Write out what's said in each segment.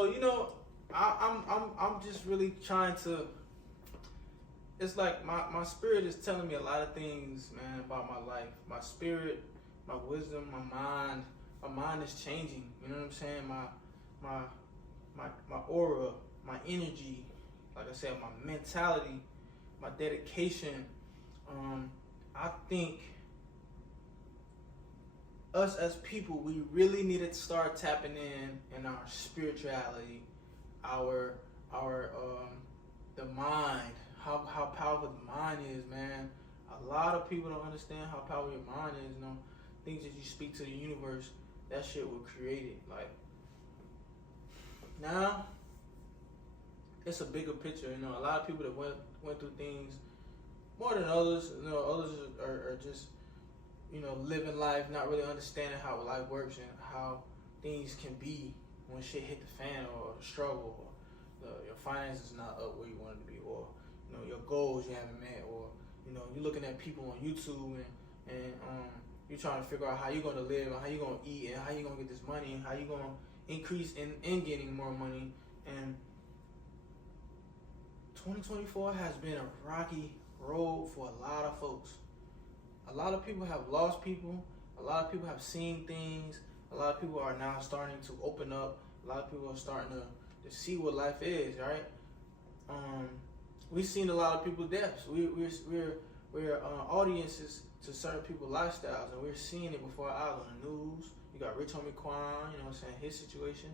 So I'm just really trying to. It's like my spirit is telling me a lot of things, man, about my life. My spirit, my wisdom, my mind. My mind is changing. You know what I'm saying? My aura, my energy, like I said, my mentality, my dedication. I think us as people, we really need to start tapping in our spirituality, our the mind, how powerful the mind is, man. A lot of people don't understand how powerful your mind is. Things that you speak to the universe, that shit will create it. Like now, it's a bigger picture. A lot of people that went through things more than others. Others are just living life, not really understanding how life works and how things can be when shit hit the fan, or the struggle, or your finances not up where you want it to be, or your goals you haven't met, or you're looking at people on YouTube and you're trying to figure out how you're gonna live and how you're gonna eat and how you're gonna get this money and how you're gonna increase in getting more money. And 2024 has been a rocky road for a lot of folks. A lot of people have lost people. A lot of people have seen things. A lot of people are now starting to open up. A lot of people are starting to see what life is, right? We've seen a lot of people's deaths. We're audiences to certain people's lifestyles, and we're seeing it before our eyes on the news. You got Rich Homie Quan, his situation.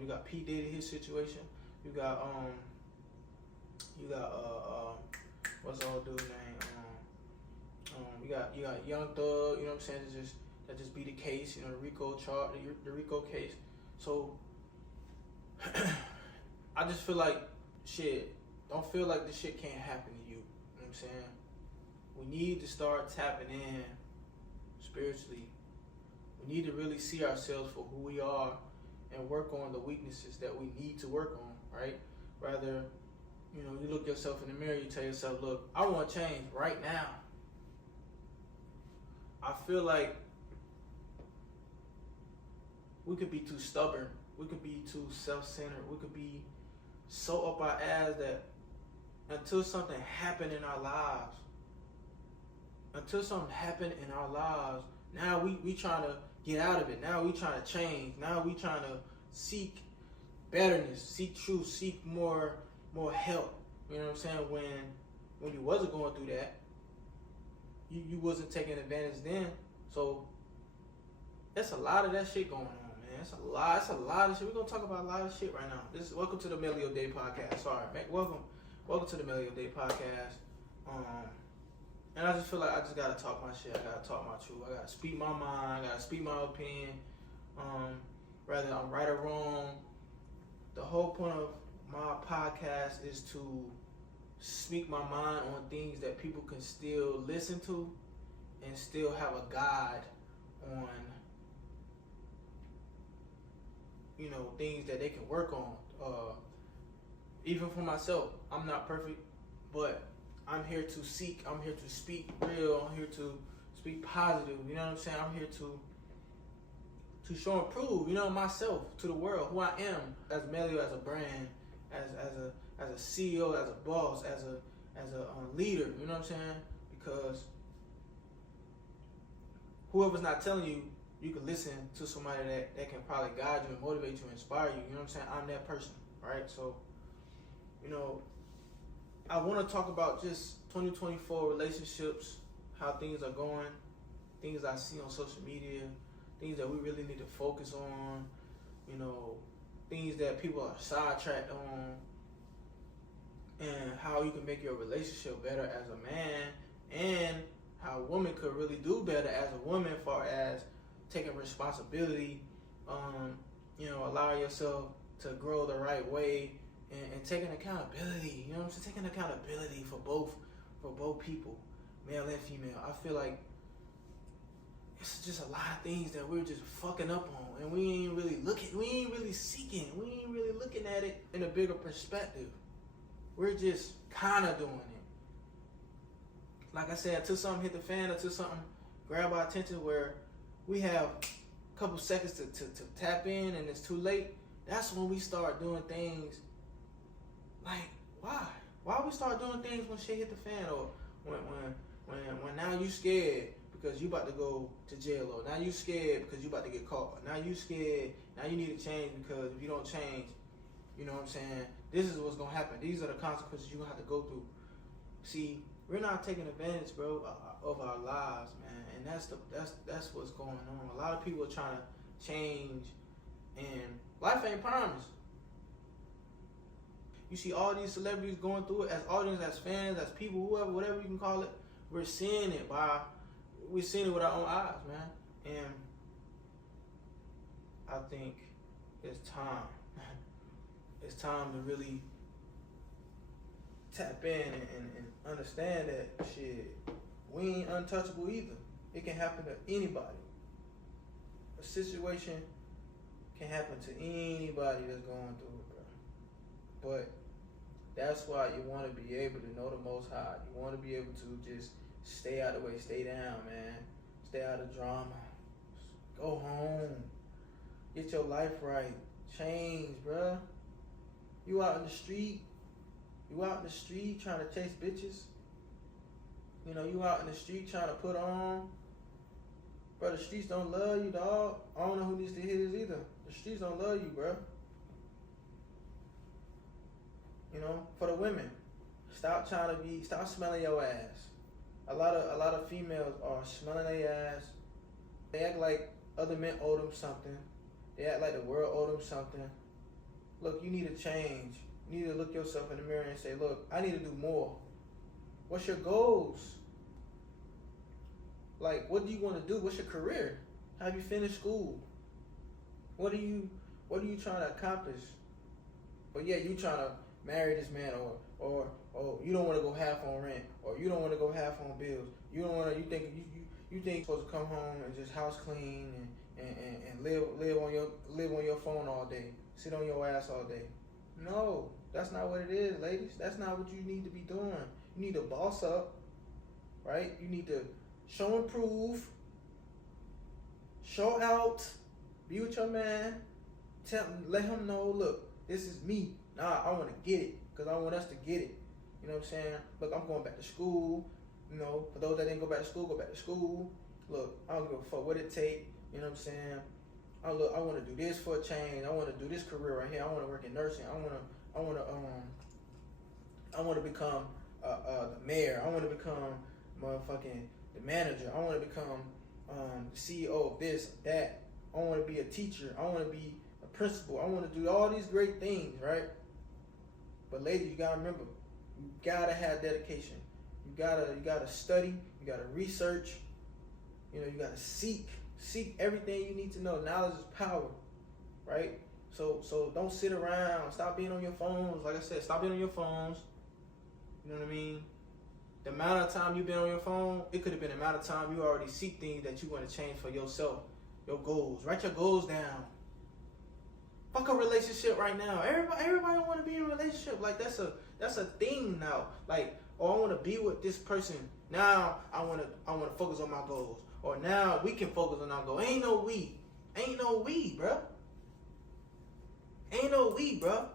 You got P Diddy, his situation. You got what's the old dude's name? You got Young Thug, that just be the case, the RICO case. So I just feel like don't feel like this shit can't happen to you. You know what I'm saying? We need to start tapping in spiritually. We need to really see ourselves for who we are and work on the weaknesses that we need to work on, right? Rather, you look yourself in the mirror, you tell yourself, look, I want to change right now. I feel like we could be too stubborn. We could be too self-centered. We could be so up our ass that until something happened in our lives, now we trying to get out of it. Now we trying to change. Now we trying to seek betterness, seek truth, seek more help. You know what I'm saying? When you wasn't going through that, you wasn't taking advantage then. So that's a lot of that shit going on, man. It's a lot of shit. We're gonna talk about a lot of shit right now. Welcome to the M3lleo Day podcast. Sorry, man. Welcome to the M3lleo Day podcast. And I just feel like I just gotta talk my shit. I gotta talk my truth. I gotta speak my mind. I gotta speak my opinion. Whether I'm right or wrong. The whole point of my podcast is to speak my mind on things that people can still listen to and still have a guide on, things that they can work on. Even for myself, I'm not perfect, but I'm here to seek, I'm here to speak real, I'm here to speak positive, you know what I'm saying? I'm here to show and prove, myself to the world, who I am as M3lleo, as a brand, as a CEO, as a boss, as a leader, you know what I'm saying? Because whoever's not telling you, you can listen to somebody that can probably guide you and motivate you and inspire you, you know what I'm saying? I'm that person, right? So, I want to talk about just 2024 relationships, how things are going, things I see on social media, things that we really need to focus on, things that people are sidetracked on, and how you can make your relationship better as a man, and how a woman could really do better as a woman as far as taking responsibility, allowing yourself to grow the right way, and taking accountability, you know what I'm saying? Taking accountability for both people, male and female. I feel like it's just a lot of things that we're just fucking up on, and we ain't really seeking, we ain't really looking at it in a bigger perspective. We're just kind of doing it. Like I said, until something hit the fan, until something grab our attention where we have a couple seconds to tap in and it's too late, that's when we start doing things like, why? Why we start doing things when shit hit the fan, or when now you scared because you about to go to jail, or now you scared because you about to get caught, now you scared, now you need to change because if you don't change, you know what I'm saying, this is what's gonna happen. These are the consequences you're gonna have to go through. See, we're not taking advantage, bro, of our lives, man, and that's what's going on. A lot of people are trying to change, and life ain't promised. You see all these celebrities going through it, as audience, as fans, as people, whoever, whatever you can call it. We're seeing it with our own eyes, man. And I think it's time. It's time to really tap in and understand that shit, we ain't untouchable either. It can happen to anybody. A situation can happen to anybody that's going through it, bro. But that's why you want to be able to know the Most High. You want to be able to just stay out of the way, stay down, man. Stay out of drama. Go home. Get your life right. Change, bro. You out in the street. You out in the street trying to chase bitches. You know, you out in the street trying to put on. Bro, the streets don't love you, dog. I don't know who needs to hear this either. The streets don't love you, bro. You know, for the women, stop smelling your ass. A lot of females are smelling their ass. They act like other men owe them something. They act like the world owe them something. Look, you need to change. You need to look yourself in the mirror and say, look, I need to do more. What's your goals? Like, what do you want to do? What's your career? Have you finished school? What are you trying to accomplish? But yeah, you trying to marry this man, or you don't want to go half on rent, or you don't want to go half on bills. You don't want to. You think you're supposed to come home and just house clean and live on your phone all day, sit on your ass all day. No, that's not what it is, ladies. That's not what you need to be doing. You need to boss up, right? You need to show and prove, show out, be with your man, let him know, look, this is me. Nah, I want to get it, because I want us to get it. You know what I'm saying? Look, I'm going back to school. You know, for those that didn't go back to school, go back to school. Look, I don't give a fuck what it take. You know what I'm saying? I want to do this for a change. I want to do this career right here. I want to work in nursing. I want to become the mayor. I want to become motherfucking the manager. I want to become the CEO of this, that. I want to be a teacher. I want to be a principal. I want to do all these great things, right? But ladies, you gotta remember, you gotta have dedication. You gotta study. You gotta research. You know, you gotta seek everything you need to know. Knowledge is power, right? So don't sit around. Stop being on your phones. Like I said, stop being on your phones. You know what I mean? The amount of time you've been on your phone, it could have been the amount of time you already seek things that you want to change for yourself, your goals. Write your goals down. Fuck a relationship right now. Everybody want to be in a relationship. Like that's a thing now. Like, oh, I want to be with this person. Now I want to focus on my goals. Or now we can focus on our goals. Ain't no we, bro. Ain't no we, bro.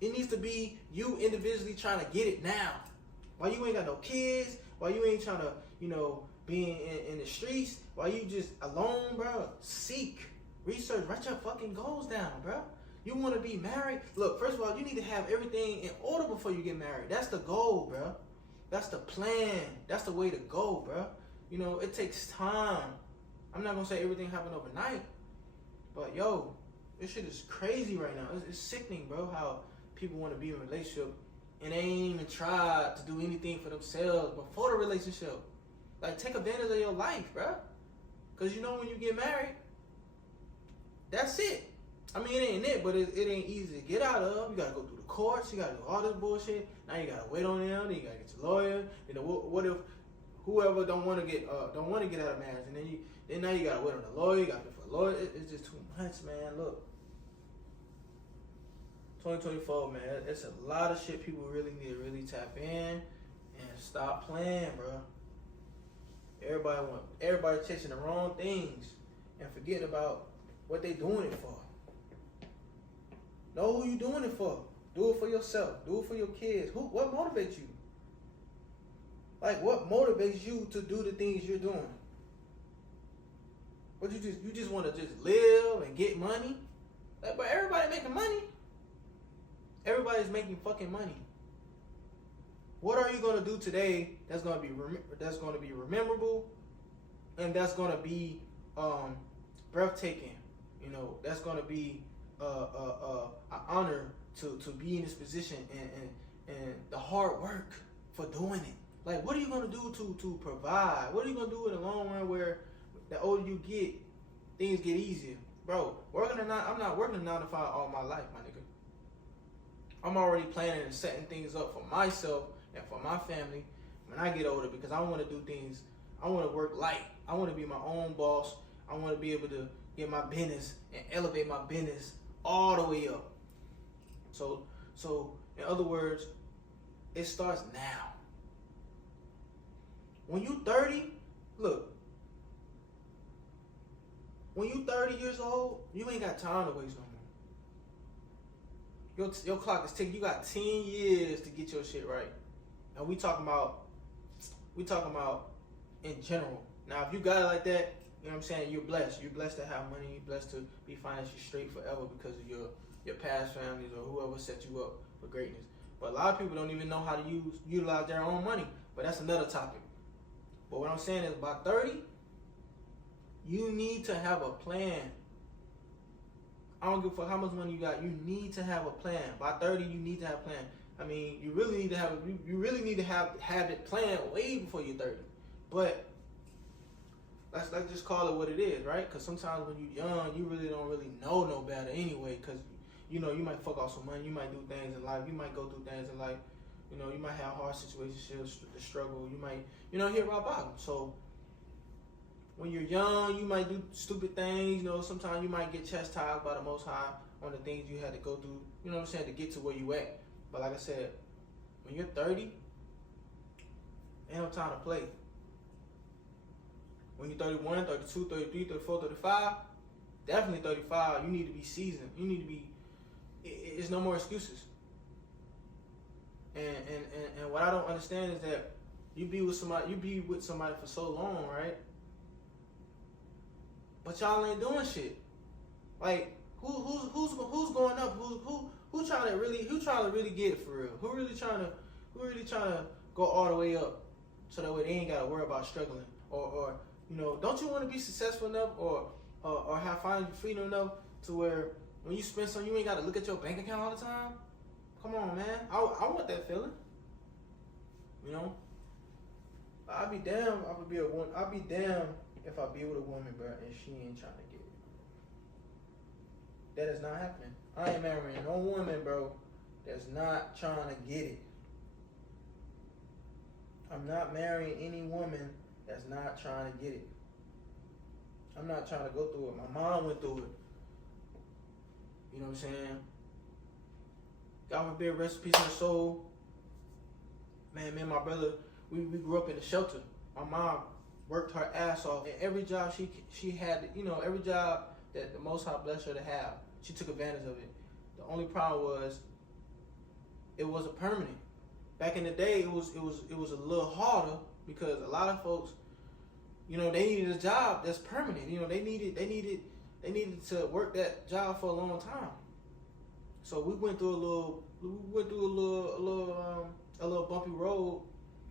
It needs to be you individually trying to get it now. Why you ain't got no kids? Why you ain't trying to, be in the streets? Why you just alone, bro? Seek. Research, write your fucking goals down, bro. You want to be married? Look, first of all, you need to have everything in order before you get married. That's the goal, bro. That's the plan. That's the way to go, bro. You know, it takes time. I'm not going to say everything happened overnight. But, yo, this shit is crazy right now. It's sickening, bro, how people want to be in a relationship and they ain't even tried to do anything for themselves before the relationship. Like, take advantage of your life, bro. Because, when you get married, that's it. I mean, it ain't it, but it ain't easy to get out of. You gotta go through the courts. You gotta do all this bullshit. Now you gotta wait on them. Then you gotta get your lawyer. What if whoever don't want to get out of marriage, and then now you gotta wait on the lawyer. You gotta pay for a lawyer. It's just too much, man. Look, 2024, man. It's a lot of shit people really need to really tap in and stop playing, bro. Everybody chasing the wrong things and forgetting about what they doing it for. Know who you doing it for. Do it for yourself. Do it for your kids. What motivates you? Like, what motivates you to do the things you're doing? What you just want to just live and get money? Like, but everybody making money. Everybody's making fucking money. What are you gonna do today that's gonna be memorable, and that's gonna be breathtaking? You know, that's gonna be an honor to be in this position and the hard work for doing it. Like, what are you gonna do to provide? What are you gonna do in the long run where the older you get, things get easier? Bro, I'm not working a 9 to 5 all my life, my nigga. I'm already planning and setting things up for myself and for my family when I get older, because I want to do things. I want to work light. I want to be my own boss. I want to be able to get my business and elevate my business all the way up. So in other words, it starts now. When you 30, look, when you 30 years old, you ain't got time to waste no more. Your clock is ticking. You got 10 years to get your shit right. And we talking about in general. Now, if you got it like that, you know what I'm saying, you're blessed. You're blessed to have money. You're blessed to be financially straight forever because of your past families or whoever set you up for greatness. But a lot of people don't even know how to utilize their own money. But that's another topic. But what I'm saying is, by 30, you need to have a plan. I don't give a fuck how much money you got. You need to have a plan. By 30, you need to have a plan. I mean, you really need to have it planned way before you're 30. But let's just call it what it is, right? Because sometimes when you're young, you really don't really know no better anyway. Because you know, you might fuck off some money. You might do things in life. You might go through things in life. You know, you might have hard situations, the struggle. You might, hit rock bottom. So when you're young, you might do stupid things. You know, sometimes you might get chastised by the Most High on the things you had to go through. You know what I'm saying, to get to where you at. But like I said, when you're 30, ain't no time to play. When you're 31, 32, 33, 34, 35, definitely 35, you need to be seasoned. You need to be, it's no more excuses. And what I don't understand is that you be with somebody for so long, right? But y'all ain't doing shit. Like, who's going up? Who trying to really get it for real? Who really trying to go all the way up so that way they ain't gotta worry about struggling? Or don't you want to be successful enough or have financial freedom enough to where when you spend something, you ain't gotta look at your bank account all the time? Come on, man. I want that feeling. I'd be damned if I be with a woman, bro, and she ain't trying to get it. That is not happening. I ain't marrying no woman, bro, that's not trying to get it. I'm not marrying any woman that's not trying to get it. I'm not trying to go through it. My mom went through it. You know what I'm saying? God forbid, rest in peace in her soul. Man, me and my brother, we grew up in a shelter. My mom worked her ass off, and every job she had, every job that the Most High blessed her to have, she took advantage of it. The only problem was it wasn't permanent. Back in the day, it was a little harder because a lot of folks, they needed a job that's permanent. They needed to work that job for a long time. So we went through a little bumpy road,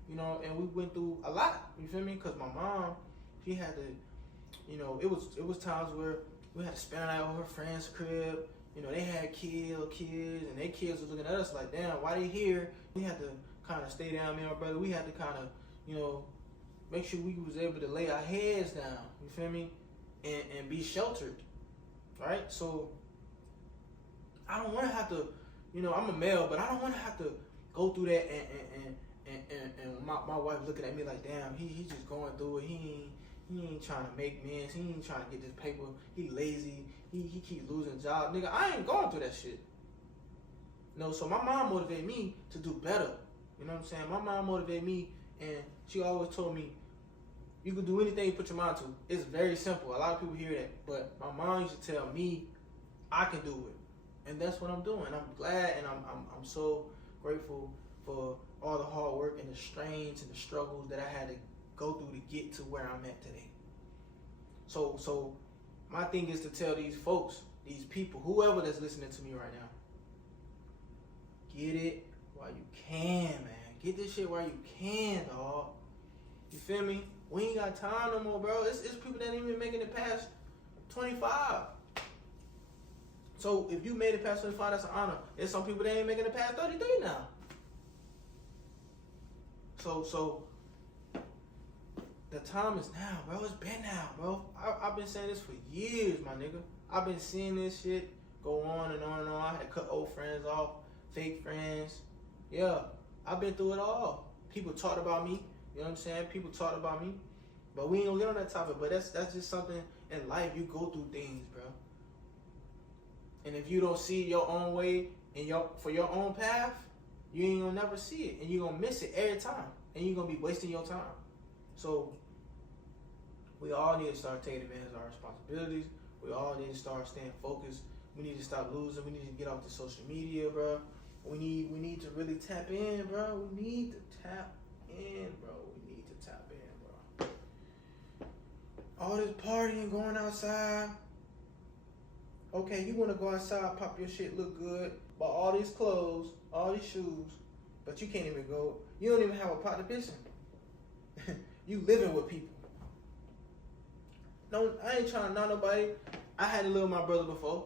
and we went through a lot. You feel me? Because my mom, she had to, it was times where we had to spend the night on her friend's crib. They had kids, and their kids was looking at us like, damn, why they here? We had to kind of stay down, me and my brother. We had to kind of, make sure we was able to lay our heads down. You feel me? And be sheltered, right? So I don't want to have to, I'm a male, but I don't want to have to go through that and my wife looking at me like, damn, he just going through it. He ain't trying to make mans. He ain't trying to get this paper. He lazy. He keep losing jobs. Nigga, I ain't going through that shit. So my mom motivated me to do better. You know what I'm saying? My mom motivated me, and she always told me, you can do anything you put your mind to. It's very simple. A lot of people hear that. But my mom used to tell me, I can do it. And that's what I'm doing. I'm glad, and I'm so grateful for all the hard work and the strains and the struggles that I had to go through to get to where I'm at today. So my thing is to tell these folks, these people, whoever that's listening to me right now, get it while you can, man. Get this shit while you can, dog. You feel me? We ain't got time no more, bro. It's people that ain't even making it past 25. So if you made it past 25, that's an honor. There's some people that ain't making it past 33 now. So the time is now, bro. It's been now, bro. I've been saying this for years, my nigga. I've been seeing this shit go on and on and on. I had to cut old friends off, fake friends. Yeah, I've been through it all. People talked about me. You know what I'm saying? People talked about me. But we ain't gonna get on that topic. But that's just something in life. You go through things, bro. And if you don't see your own way for your own path, you ain't gonna never see it. And you're gonna miss it every time. And you're gonna be wasting your time. So we all need to start taking advantage of our responsibilities. We all need to start staying focused. We need to stop losing. We need to get off the social media, bro. We need to really tap in, bro. We need to tap in, bro. We need to tap in, bro. All this partying, going outside. Okay, you want to go outside, pop your shit, look good, buy all these clothes, all these shoes, but you can't even go. You don't even have a pot to piss in. You living with people. No, I ain't trying to knock nobody. I had to live with my brother before.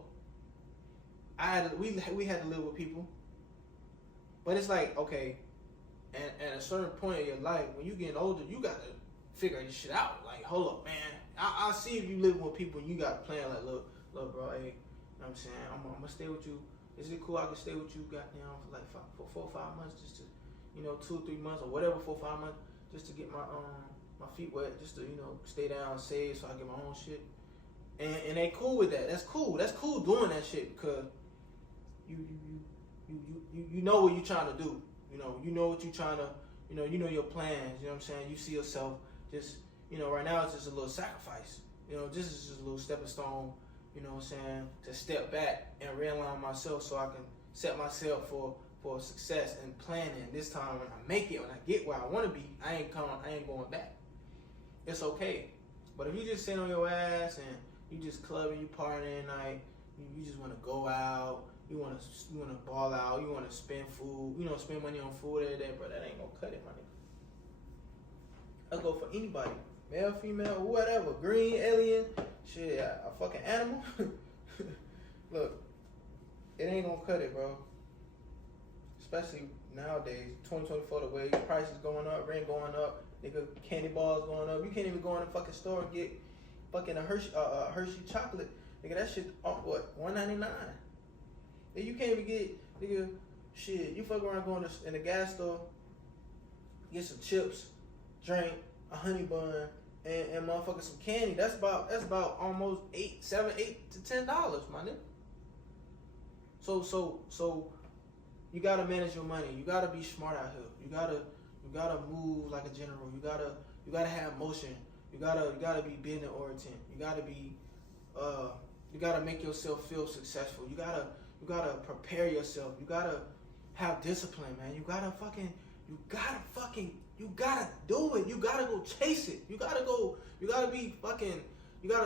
We had to live with people. But it's like, okay, and at a certain point in your life, when you getting older, you got to figure this shit out. Like, hold up, man. I see if you living with people and you got a plan like, look, bro, hey, you know what I'm saying? I'm going to stay with you. Is it cool I can stay with you, goddamn, for like 4 or 5 months, just to, 2 or 3 months or whatever, 4 or 5 months, just to get my feet wet, just to, stay down, save so I get my own shit. And they cool with that. That's cool. That's cool doing that shit because you know what you're trying to do. You know what you're trying to, you know your plans, you know what I'm saying? You see yourself just, right now it's just a little sacrifice. This is just a little stepping stone, you know what I'm saying, to step back and realign myself so I can set myself for success and planning. This time when I make it, when I get where I want to be, I ain't going back. It's okay. But if you just sit on your ass and you just clubbing, you partying at night, you just want to go out, you want to ball out, you want to spend food, spend money on food every day, bro, that ain't gonna cut it, my nigga. I'll go for anybody, male, female, whatever, green, alien, shit, a fucking animal. Look, it ain't gonna cut it, bro. Especially nowadays, 2024, the way prices going up, rent going up, nigga, candy bars going up. You can't even go in the fucking store and get fucking a Hershey chocolate. Nigga, that shit off what, $1.99? You can't even get, nigga, shit. You fuck around going in the gas store, get some chips, drink, a honey bun, and motherfucking some candy. That's about almost $8 to $10, my nigga. So you gotta manage your money. You gotta be smart out here. You gotta move like a general. You gotta have motion. You gotta be business oriented. You gotta make yourself feel successful. You gotta prepare yourself. You gotta have discipline, man. You gotta do it. You gotta go chase it. You gotta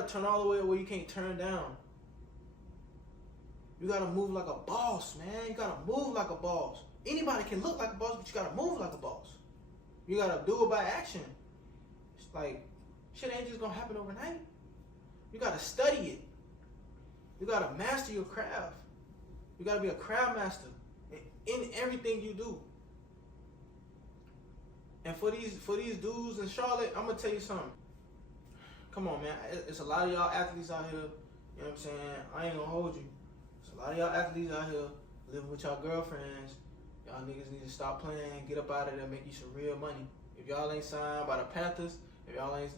turn all the way where you can't turn down. You gotta move like a boss, man. You gotta move like a boss. Anybody can look like a boss, but you gotta move like a boss. You gotta do it by action. It's like, shit ain't just gonna happen overnight. You gotta study it. You gotta master your craft. You gotta be a craft master in everything you do. And for these dudes in Charlotte, I'm gonna tell you something. Come on, man. It's a lot of y'all athletes out here. You know what I'm saying? I ain't gonna hold you. There's a lot of y'all athletes out here living with y'all girlfriends. Y'all niggas need to stop playing, get up out of there, make you some real money. If y'all ain't signed by the Panthers, if y'all ain't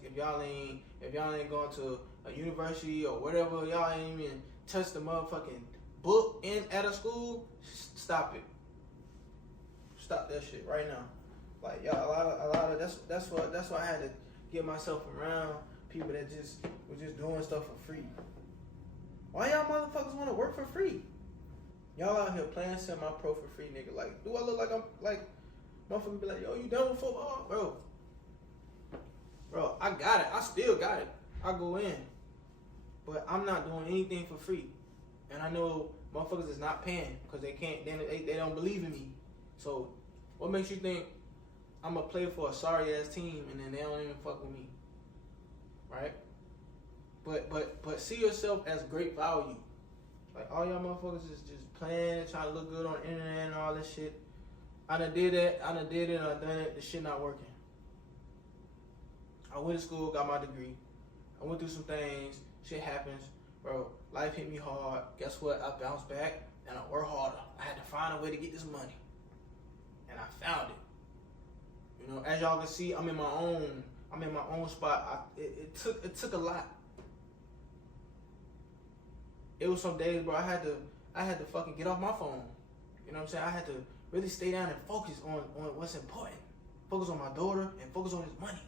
going to a university or whatever, y'all ain't even touched the motherfucking book at a school, stop it. Stop that shit right now. Like, y'all, a lot of that's why I had to get myself around people that were just doing stuff for free. Why y'all motherfuckers want to work for free? Y'all out here playing semi-pro for free, nigga. Like, do I look like I'm like, motherfucker be like, yo, you done with football, bro? Bro, I got it. I still got it. I go in, but I'm not doing anything for free, and I know motherfuckers is not paying because they can't. They don't believe in me. So, what makes you think I'm gonna play for a sorry ass team and then they don't even fuck with me, right? But see yourself as great value. Like all y'all motherfuckers is just playing, trying to look good on the internet and all this shit. I done did it, and I done it. The shit not working. I went to school, got my degree. I went through some things. Shit happens, bro. Life hit me hard. Guess what? I bounced back and I worked harder. I had to find a way to get this money, and I found it. You know, as y'all can see, I'm in my own spot. It took a lot. It was some days, bro. I had to fucking get off my phone. You know what I'm saying? I had to really stay down and focus on what's important. Focus on my daughter and focus on his money.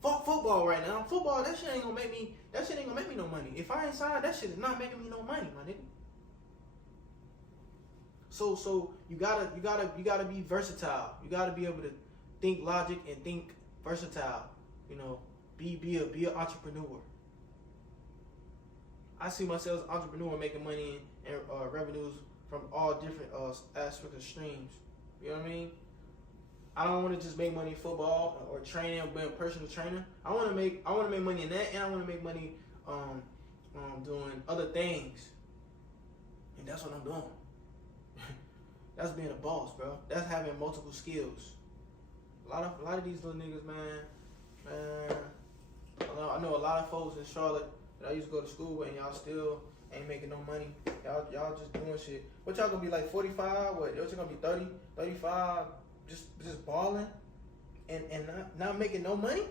Fuck football right now. Football, that shit ain't gonna make me no money. If I ain't signed, that shit is not making me no money, my nigga. So you gotta be versatile. You gotta be able to think logic and think versatile. You know, be an entrepreneur. I see myself as an entrepreneur making money and revenues from all different aspects of streams. You know what I mean? I don't want to just make money in football or training or being a personal trainer. I want to make money in that, and I want to make money doing other things. And that's what I'm doing. That's being a boss, bro. That's having multiple skills. A lot of these little niggas, man. I know a lot of folks in Charlotte that I used to go to school with, and y'all still ain't making no money. Y'all just doing shit. What y'all gonna be like 45? What? Y'all gonna be 30, 35? Just balling and not making no money?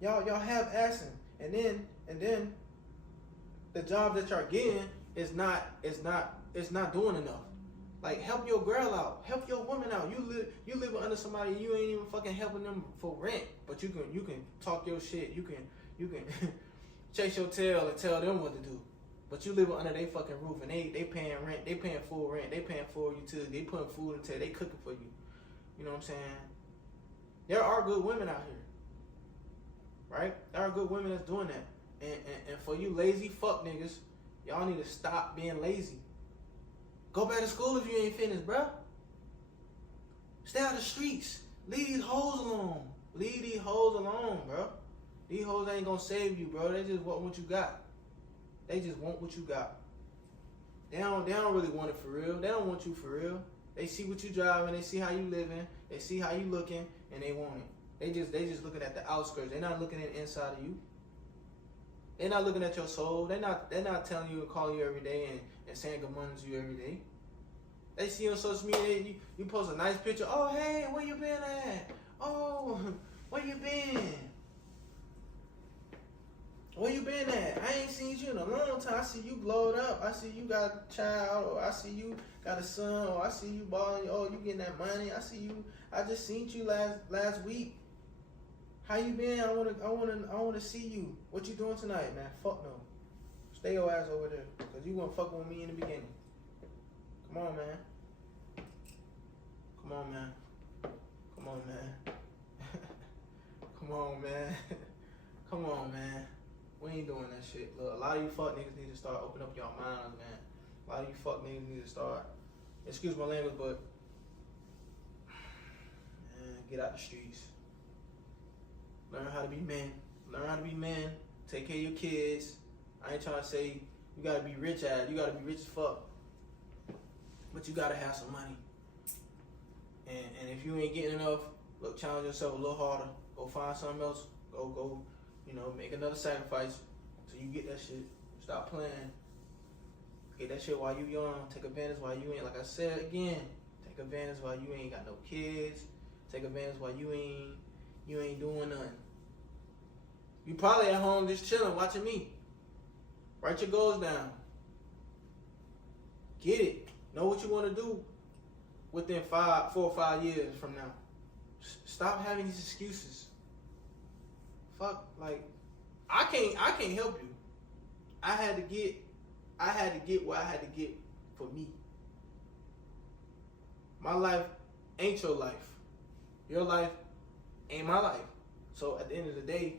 y'all have action, and then the job that y'all getting is not doing enough. Like, help your girl out, help your woman out. You live under somebody, you ain't even fucking helping them for rent, but you can talk your shit, you can chase your tail and tell them what to do. But you live under their fucking roof, and they paying rent, they paying full rent, they paying full utility, they putting food in the table, they cooking for you. You know what I'm saying? There are good women out here, right? There are good women that's doing that. And for you lazy fuck niggas, y'all need to stop being lazy. Go back to school if you ain't finished, bro. Stay out of the streets. Leave these hoes alone. Leave these hoes alone, bro. These hoes ain't gonna save you, bro. They just want what you got. They just want what you got. They don't really want it for real. They don't want you for real. They see what you driving, they see how you living, they see how you looking, and they want it. They just looking at the outskirts. They're not looking at the inside of you. They're not looking at your soul. They're not telling you and calling you every day and saying good morning to you every day. They see you on social media, you post a nice picture. Oh, hey, where you been at? Oh, where you been? Where you been at? I ain't seen you in a long time. I see you glowed up. I see you got a child, or I see you got a son, or I see you balling. Oh, you getting that money. I see you. I just seen you last week. How you been? I wanna see you. What you doing tonight, man? Fuck no. Stay your ass over there, cause you weren't fucking with me in the beginning. Come on, man. Come on, man. Come on, man. Come on, man. Come on, man. We ain't doing that shit. Look, a lot of you fuck niggas need to start opening up y'all minds, man. A lot of you fuck niggas need to start, excuse my language, but man, get out the streets. Learn how to be men. Learn how to be men. Take care of your kids. I ain't trying to say you gotta be rich at it. You gotta be rich as fuck. But you gotta have some money. And if you ain't getting enough, look, challenge yourself a little harder. Go find something else. Go, you know, make another sacrifice so you get that shit. Stop playing. Get that shit while you young. Take advantage while you ain't, like I said again, take advantage while you ain't got no kids. Take advantage while you ain't doing nothing. You probably at home just chilling, watching me. Write your goals down. Get it. Know what you want to do within 4 or 5 years from now. Stop having these excuses. Fuck, like, I can't help you. I had to I had to get what I had to get for me. My life ain't your life. Your life ain't my life. So at the end of the day,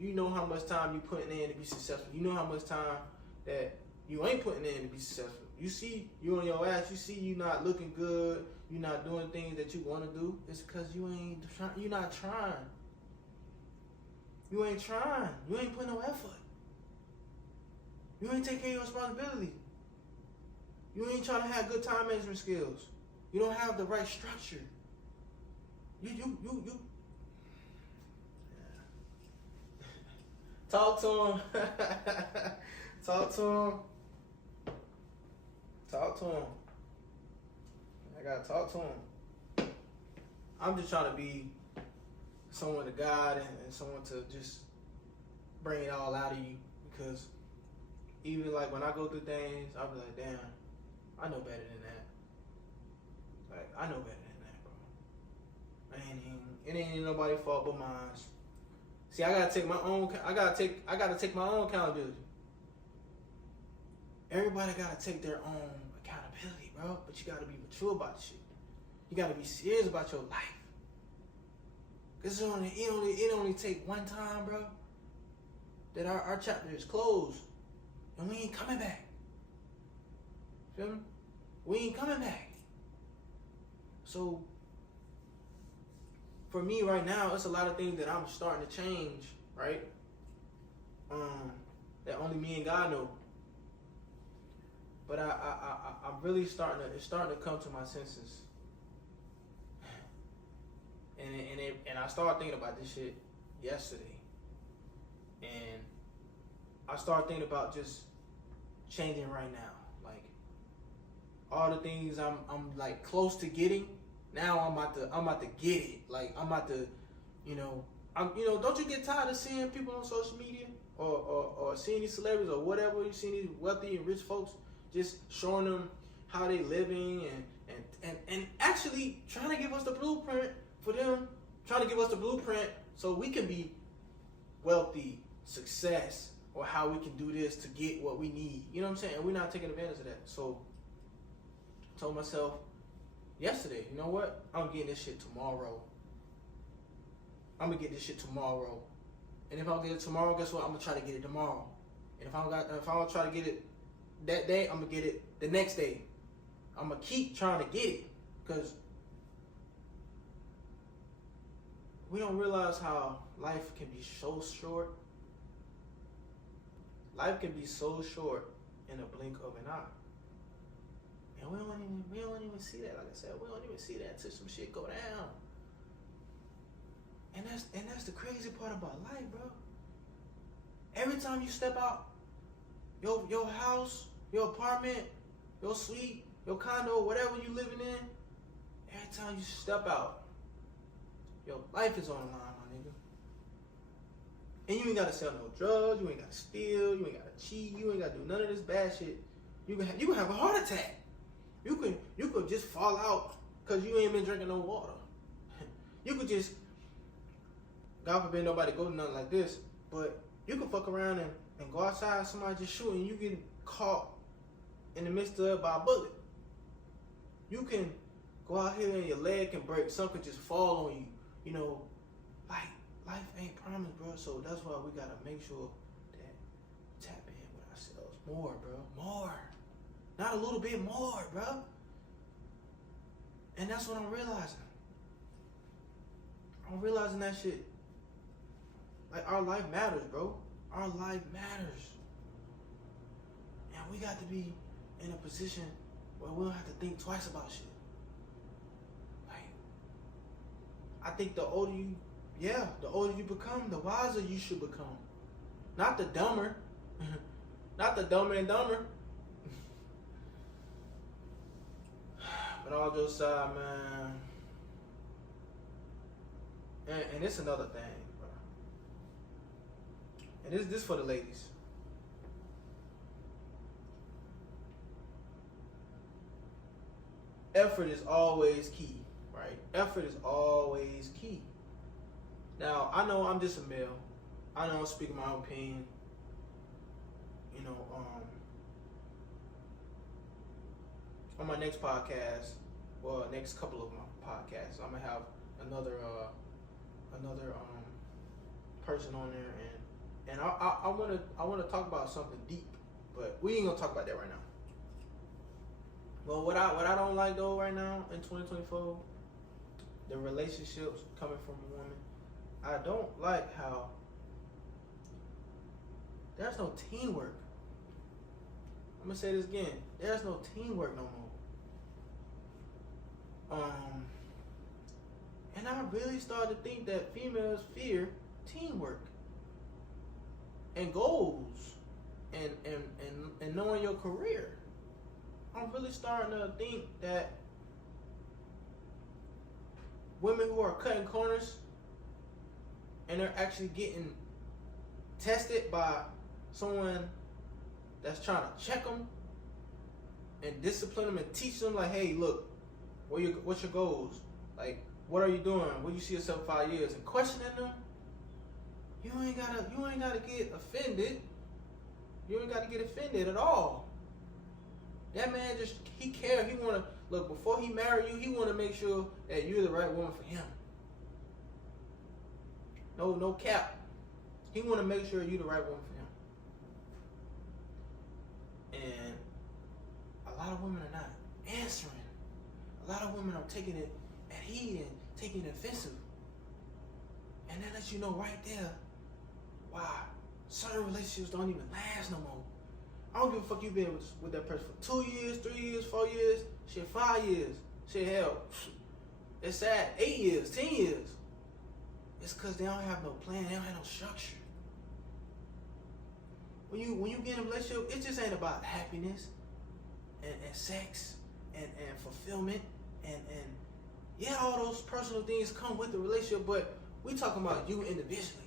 you know how much time you putting in to be successful. You know how much time that you ain't putting in to be successful. You see you on your ass. You see you not looking good. You not doing things that you want to do. It's because you ain't trying. You not trying. You ain't trying. You ain't putting no effort. You ain't taking your responsibility. You ain't trying to have good time management skills. You don't have the right structure. You. Yeah. Talk to him. Talk to him. Talk to him. I gotta talk to him. I'm just trying to be someone to God and someone to just bring it all out of you, because even like when I go through things, I'll be like, damn, I know better than that. Like, I know better than that, bro. It ain't nobody's fault but mine. See, I gotta take my own. I gotta take my own accountability. Everybody gotta take their own accountability, bro. But you gotta be mature about the shit. You gotta be serious about your life. Cause it only take one time, bro, that our chapter is closed, and we ain't coming back. Feel me? We ain't coming back. So for me right now, it's a lot of things that I'm starting to change, right? That only me and God know. But I'm really it's starting to come to my senses. And I started thinking about this shit yesterday. And I started thinking about just changing right now. Like, all the things I'm like close to getting, now I'm about to get it. Like, I'm about to, don't you get tired of seeing people on social media or seeing these celebrities or whatever? You see these wealthy and rich folks just showing them how they living and actually trying to give us the blueprint for them, trying to give us the blueprint so we can be wealthy, success, or how we can do this to get what we need. You know what I'm saying? And we're not taking advantage of that. So I told myself yesterday, you know what? I'm getting this shit tomorrow. I'm gonna get this shit tomorrow. And if I don't get it tomorrow, guess what? I'm gonna try to get it tomorrow. And if I don't try to get it that day, I'm gonna get it the next day. I'm gonna keep trying to get it, because we don't realize how life can be so short. Life can be so short in a blink of an eye. And we don't even see that. Like I said, we don't even see that until some shit go down. And that's the crazy part about life, bro. Every time you step out your house, your apartment, your suite, your condo, whatever you living in, every time you step out, your life is on the line, my nigga. And you ain't gotta sell no drugs, you ain't gotta steal, you ain't gotta cheat, you ain't gotta do none of this bad shit. You can have a heart attack. You could just fall out because you ain't been drinking no water. You could just, God forbid nobody go to nothing like this, but you can fuck around and go outside, somebody just shooting, you get caught in the midst of it by a bullet. You can go out here and your leg can break, something could just fall on you. You know, like, life ain't promised, bro. So that's why we gotta make sure that we tap in with ourselves more, bro. More. Not a little bit more, bro. And that's what I'm realizing. I'm realizing that shit. Like, our life matters, bro. Our life matters. And we got to be in a position where we don't have to think twice about shit. Like, I think the older you become, the wiser you should become. Not the dumber. Not the dumber and dumber. But all jokes aside, man. And it's another thing, bro. And this for the ladies. Effort is always key, right? Effort is always key. Now, I know I'm just a male. I know I'm speaking my own opinion. on my next podcast, well, next couple of my podcasts, I'm gonna have another person on there, and I wanna talk about something deep, but we ain't gonna talk about that right now. Well, what I don't like though right now in 2024, the relationships coming from a woman, I don't like how there's no teamwork. I'm gonna say this again. There's no teamwork no more. And I really started to think that females fear teamwork and goals and knowing your career. I'm really starting to think that women who are cutting corners and they're actually getting tested by someone that's trying to check them and discipline them and teach them, like, hey, look, what's your goals? Like, what are you doing? Where do you see yourself 5 years? And questioning them, you ain't gotta get offended. You ain't gotta get offended at all. That man he cares. He wanna look, before he marry you, he wanna make sure that you're the right woman for him. No cap. He wanna make sure you're the right woman for him. And a lot of women are not answering. A lot of women are taking it at heed and taking it offensive. And that lets you know right there why certain relationships don't even last no more. I don't give a fuck you been with that person for 2 years, 3 years, 4 years, shit, 5 years, shit, hell, it's sad, 8 years, 10 years. It's because they don't have no plan, they don't have no structure. When you get in a relationship, it just ain't about happiness and sex and fulfillment and yeah, all those personal things come with the relationship, but we talking about you individually.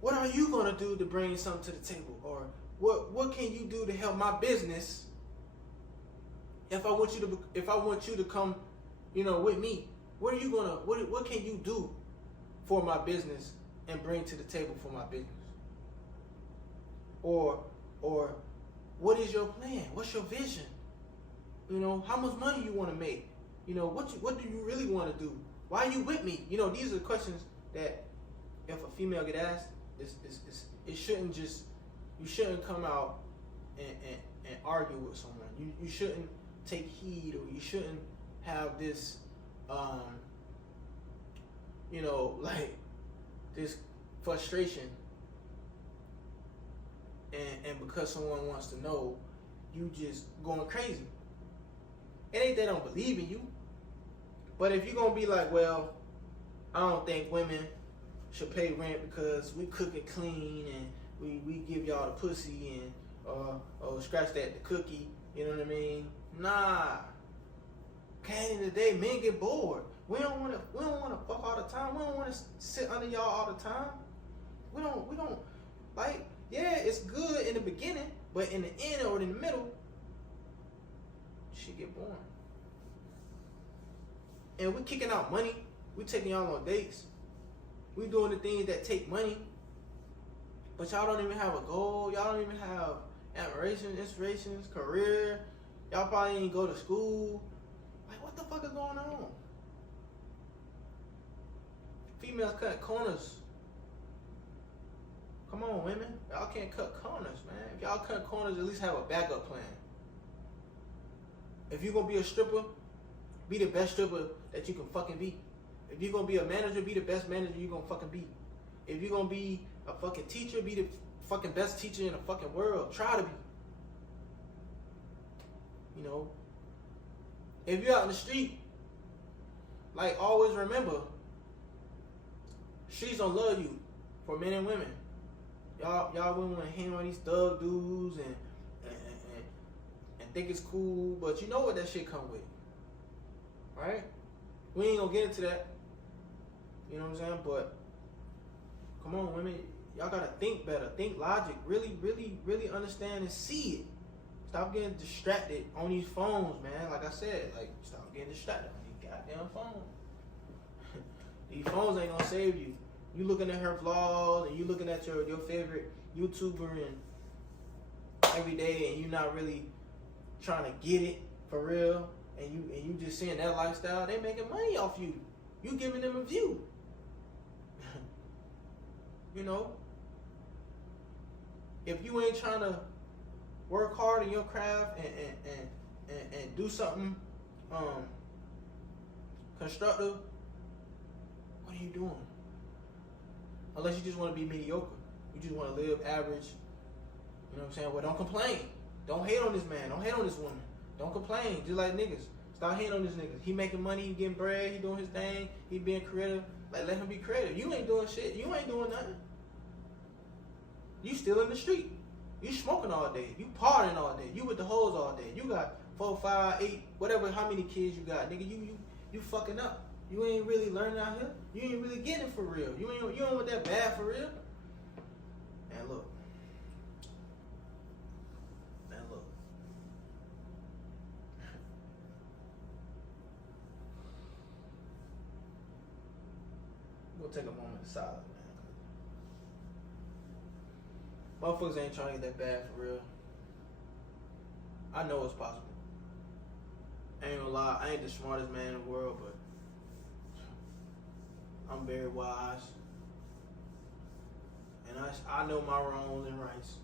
What are you gonna do to bring something to the table? Or what can you do to help my business if I want you to come, with me? What can you do for my business and bring to the table for my business? Or what is your plan? What's your vision? How much money you want to make? What do you really want to do? Why are you with me? These are the questions that if a female get asked, it shouldn't you shouldn't come out and argue with someone. You shouldn't take heed, or you shouldn't have this like this frustration and because someone wants to know, you just going crazy. It ain't they don't believe in you, but if you're gonna be like, well, I don't think women should pay rent because we cook it clean and we give y'all the pussy and or scratch that the cookie, you know what I mean? Nah. Okay, at the end of the day, men get bored. We don't wanna fuck all the time. We don't wanna sit under y'all all the time. We don't like, yeah, it's good in the beginning, but in the end or in the middle, shit get boring. And we kicking out money. We taking y'all on dates. We doing the things that take money. But y'all don't even have a goal. Y'all don't even have admiration, inspirations, career. Y'all probably ain't go to school. Like, what the fuck is going on? Females cut corners. Come on, women. Y'all can't cut corners, man. If y'all cut corners, at least have a backup plan. If you're going to be a stripper, be the best stripper that you can fucking be. If you're going to be a manager, be the best manager you're going to fucking be. If you're going to be a fucking teacher, be the fucking best teacher in the fucking world. Try to be. If you're out in the street, like, always remember, streets don't love you for men and women. Y'all wouldn't want to hang on these thug dudes and think it's cool, but you know what that shit come with, right? We ain't gonna get into that. You know what I'm saying? But come on, women, y'all gotta think better, think logic, really, really, really understand and see it. Stop getting distracted on these phones, man. Like I said, stop getting distracted on these goddamn phones. These phones ain't gonna save you. You looking at her vlogs and you looking at your favorite YouTuber and every day, and you not really trying to get it for real, and you just seeing that lifestyle, they making money off you. You giving them a view. You know, if you ain't trying to work hard in your craft and do something constructive, what are you doing? Unless you just want to be mediocre. You just want to live average. You know what I'm saying? Well, don't complain. Don't hate on this man. Don't hate on this woman. Don't complain. Just like niggas. Stop hating on this nigga. He making money. He getting bread. He doing his thing. He being creative. Like, let him be creative. You ain't doing shit. You ain't doing nothing. You still in the street. You smoking all day. You partying all day. You with the hoes all day. You got 4, 5, 8, whatever, how many kids you got, nigga. You fucking up. You ain't really learning out here. You ain't really getting for real. You ain't want that bad for real. And look. We'll take a moment of silence, man. Motherfuckers ain't trying to get that bad for real. I know it's possible. I ain't gonna lie, I ain't the smartest man in the world, but I'm very wise. And I know my wrongs and rights.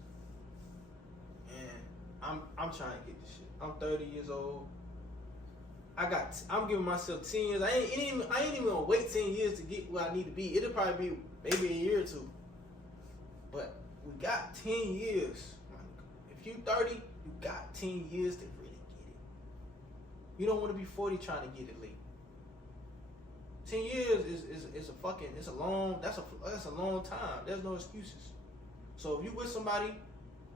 And I'm trying to get this shit. I'm 30 years old. I'm giving myself 10 years. I ain't even gonna wait 10 years to get where I need to be. It'll probably be maybe a year or two. But we got 10 years. If you 30, you got 10 years to really get it. You don't want to be 40 trying to get it late. 10 years that's a long time. There's no excuses. So if you with somebody,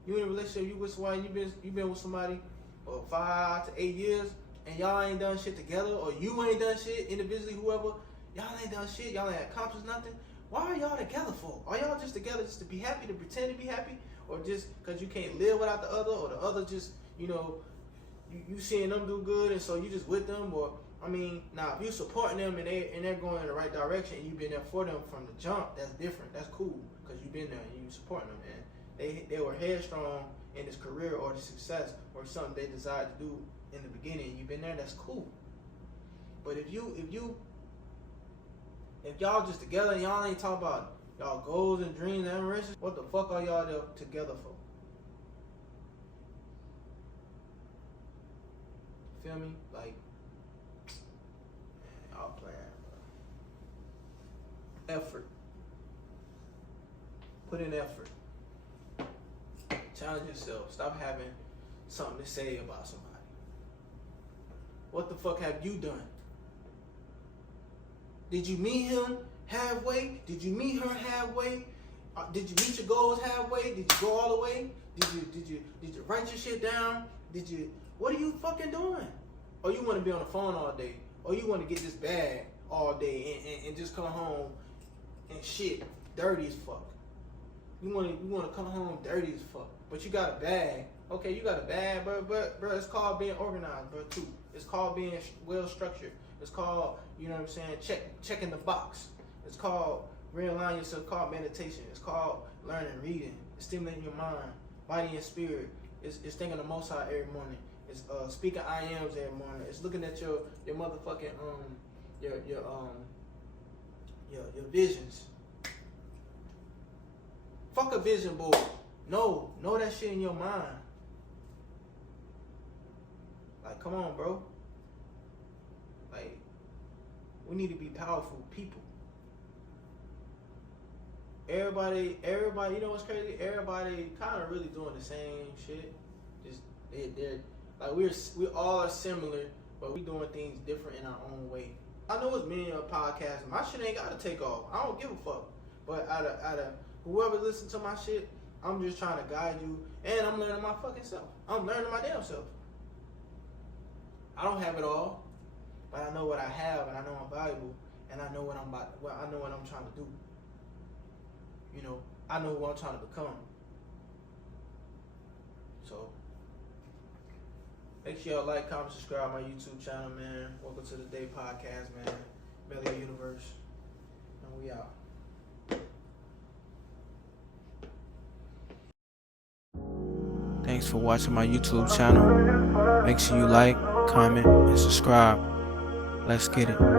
you in a relationship, you with somebody, you've been with somebody for 5 to 8 years, and y'all ain't done shit together, or you ain't done shit individually, whoever, y'all ain't done shit, y'all ain't accomplished nothing. Why are y'all together for? Are y'all just together just to be happy, to pretend to be happy, or just because you can't live without the other, or the other just, you know, you seeing them do good, and so you just with them, or, I mean, now if you supporting them and they're going in the right direction, and you've been there for them from the jump, that's different, that's cool, because you've been there and you supporting them, and they were headstrong in this career or the success or something they decided to do in the beginning, you've been there, that's cool. But if y'all just together and y'all ain't talking about y'all goals and dreams and ambitions, what the fuck are y'all there together for? Feel me? Like, man, y'all playing, bro. Effort. Put in effort. Challenge yourself. Stop having something to say about somebody. What the fuck have you done? Did you meet him halfway? Did you meet her halfway? Did you meet your goals halfway? Did you go all the way? Did you write your shit down? What are you fucking doing? Or you want to be on the phone all day? Or you want to get this bag all day and just come home and shit dirty as fuck? You want to come home dirty as fuck, but you got a bag. Okay, you got a bag, but it's called being organized, bro. Too. It's called being well structured. It's called, you know what I'm saying, checking the box. It's called realign yourself. It's called meditation. It's called learning, reading. It's stimulating your mind, body, and spirit. It's thinking the Most High every morning. It's speaking I ams every morning. It's looking at your motherfucking your visions. Fuck a vision board. Know that shit in your mind. Like, come on, bro. Like, we need to be powerful people. Everybody, you know what's crazy? Everybody kind of really doing the same shit. Just they're like we all are similar, but we doing things different in our own way. I know it's me and a podcast. My shit ain't gotta take off. I don't give a fuck. But out of whoever listens to my shit, I'm just trying to guide you, and I'm learning my fucking self. I'm learning my damn self. I don't have it all, but I know what I have, and I know I'm valuable, and I know what I know what I'm trying to do. You know, I know who I'm trying to become. So, make sure y'all like, comment, subscribe my YouTube channel, man. Welcome to the Day Podcast, man. M3lleo Universe, and we out. Thanks for watching my YouTube channel. Make sure you like, comment, and subscribe. Let's get it.